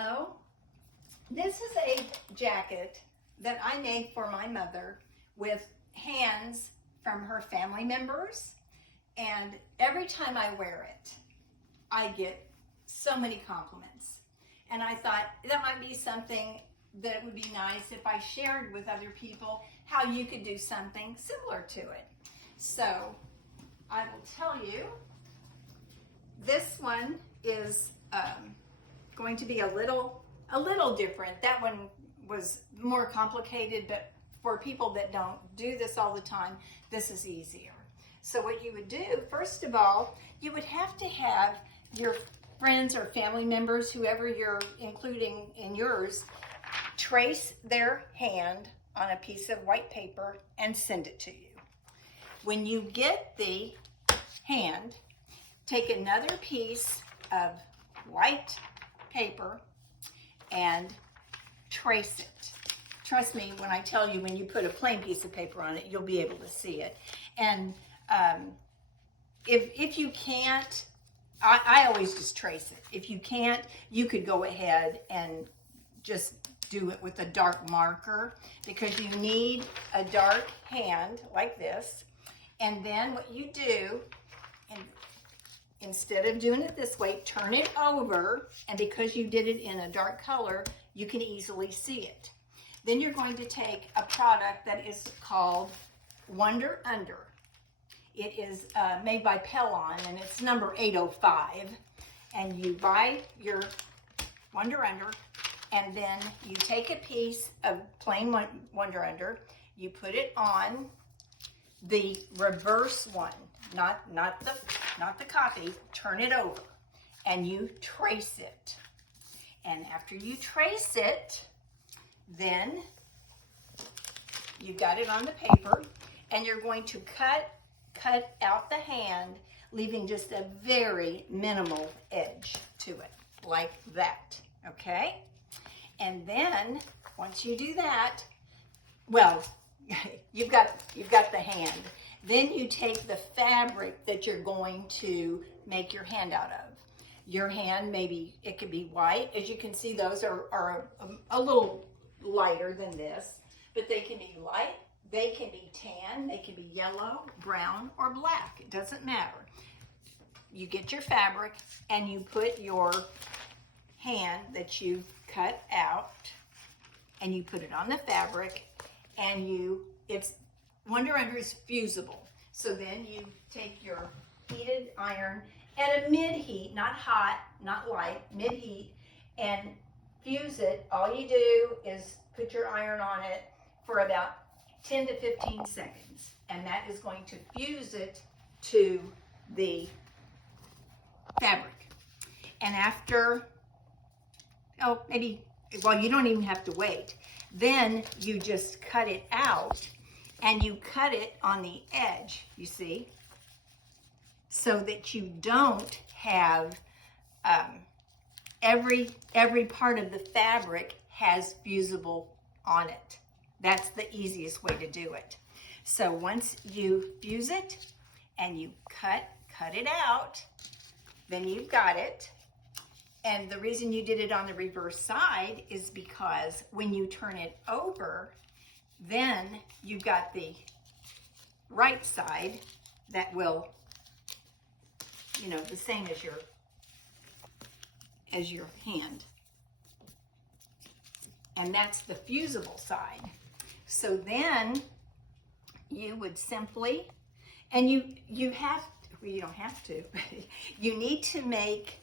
Hello. This is a jacket that I made for my mother with hands from her family members, and every time I wear it, I get so many compliments. And I thought that might be something that would be nice if I shared with other people how you could do something similar to it. So I will tell you, this one is going to be a little different. That one was more complicated, but for people that don't do this all the time, this is easier. So what you would do, first of all, you would have to have your friends or family members, whoever you're including in yours, trace their hand on a piece of white paper and send it to you. When you get the hand, take another piece of white paper and trace it. Trust me when I tell you, when you put a plain piece of paper on it, you'll be able to see it. And if you can't, I always just trace it. If you can't, you could go ahead and just do it with a dark marker, because you need a dark hand like this. And then what you do, and instead of doing it this way, turn it over, and because you did it in a dark color, you can easily see it. Then you're going to take a product that is called Wonder Under. It is made by Pellon, and it's number 805. And you buy your Wonder Under, and then you take a piece of plain Wonder Under, you put it on the reverse one, not the copy. Turn it over, and you trace it. And after you trace it, then you've got it on the paper, and you're going to cut out the hand, leaving just a very minimal edge to it, like that, okay? And then, once you do that, well, you've got the hand. Then you take the fabric that you're going to make your hand out of. Your hand, maybe it could be white. As you can see, those are a little lighter than this, but they can be light, they can be tan, they can be yellow, brown, or black. It doesn't matter. You get your fabric and you put your hand that you've cut out, and you put it on the fabric, and it's Wonder Under is fusible. So then you take your heated iron at a mid-heat, not hot, not light, mid-heat, and fuse it. All you do is put your iron on it for about 10 to 15 seconds, and that is going to fuse it to the fabric. And after, you don't even have to wait. Then you just cut it out, and you cut it on the edge, you see, so that you don't have every part of the fabric has fusible on it. That's the easiest way to do it. So once you fuse it and you cut it out, then you've got it. And the reason you did it on the reverse side is because when you turn it over, then you've got the right side that will, the same as your hand. And that's the fusible side. So then you would simply, and you don't have to, you need to make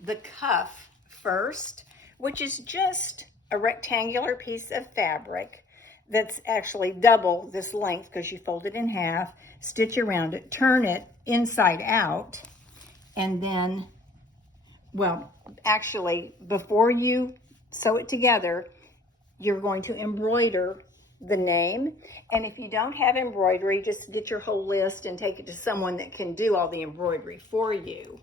the cuff first, which is just a rectangular piece of fabric that's actually double this length, because you fold it in half, stitch around it, turn it inside out, and then, actually, before you sew it together, you're going to embroider the name. And if you don't have embroidery, just get your whole list and take it to someone that can do all the embroidery for you.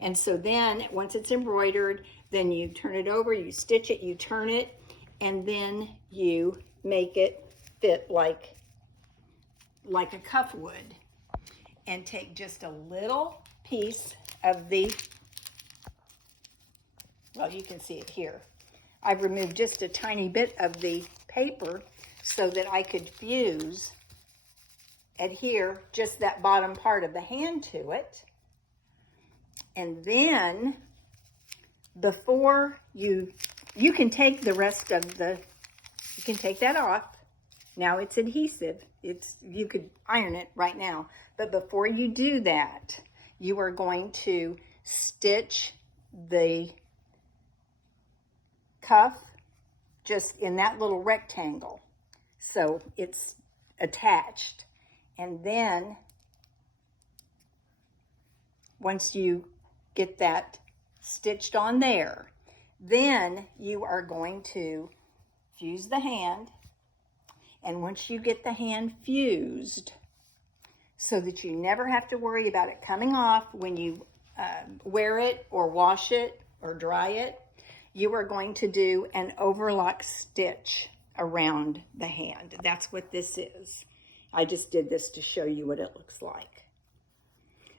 And so then, once it's embroidered, then you turn it over, you stitch it, you turn it, and then you make it fit like a cuff would. And take just a little piece of the well, you can see it here. I've removed just a tiny bit of the paper so that I could adhere just that bottom part of the hand to it. And then before you can take the rest of you can take that off. Now it's adhesive. You could iron it right now. But before you do that, you are going to stitch the cuff just in that little rectangle. So it's attached. And then once you get that stitched on there, then you are going to fuse the hand. And once you get the hand fused, so that you never have to worry about it coming off when you wear it or wash it or dry it, you are going to do an overlock stitch around the hand. That's what this is. I just did this to show you what it looks like.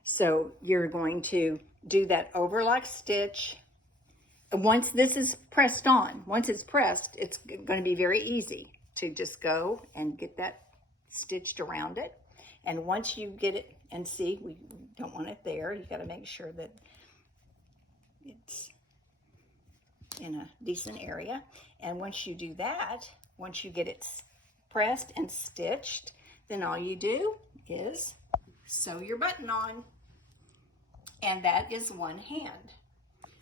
So you're going to do that overlock stitch. Once this is pressed on, once it's pressed, it's going to be very easy to just go and get that stitched around it. And once you get it, and see, we don't want it there. You got to make sure that it's in a decent area. And once you do that, once you get it pressed and stitched, then all you do is sew your button on. And that is one hand.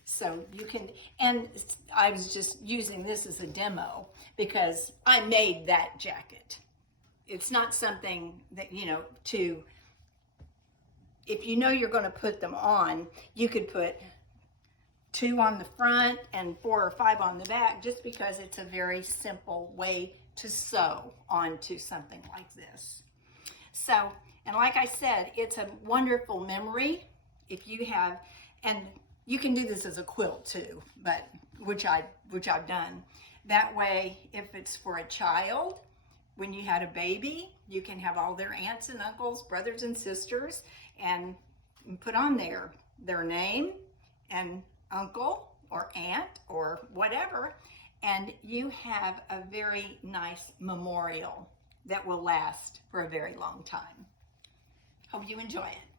So you can, and I was just using this as a demo because I made that jacket. It's not something that, if you know you're going to put them on, you could put 2 on the front and 4 or 5 on the back, just because it's a very simple way to sew onto something like this. So, and like I said, it's a wonderful memory if you have, and you can do this as a quilt too, but which I've done. That way, if it's for a child, when you had a baby, you can have all their aunts and uncles, brothers and sisters, and put on there their name and uncle or aunt or whatever, and you have a very nice memorial that will last for a very long time. Hope you enjoy it.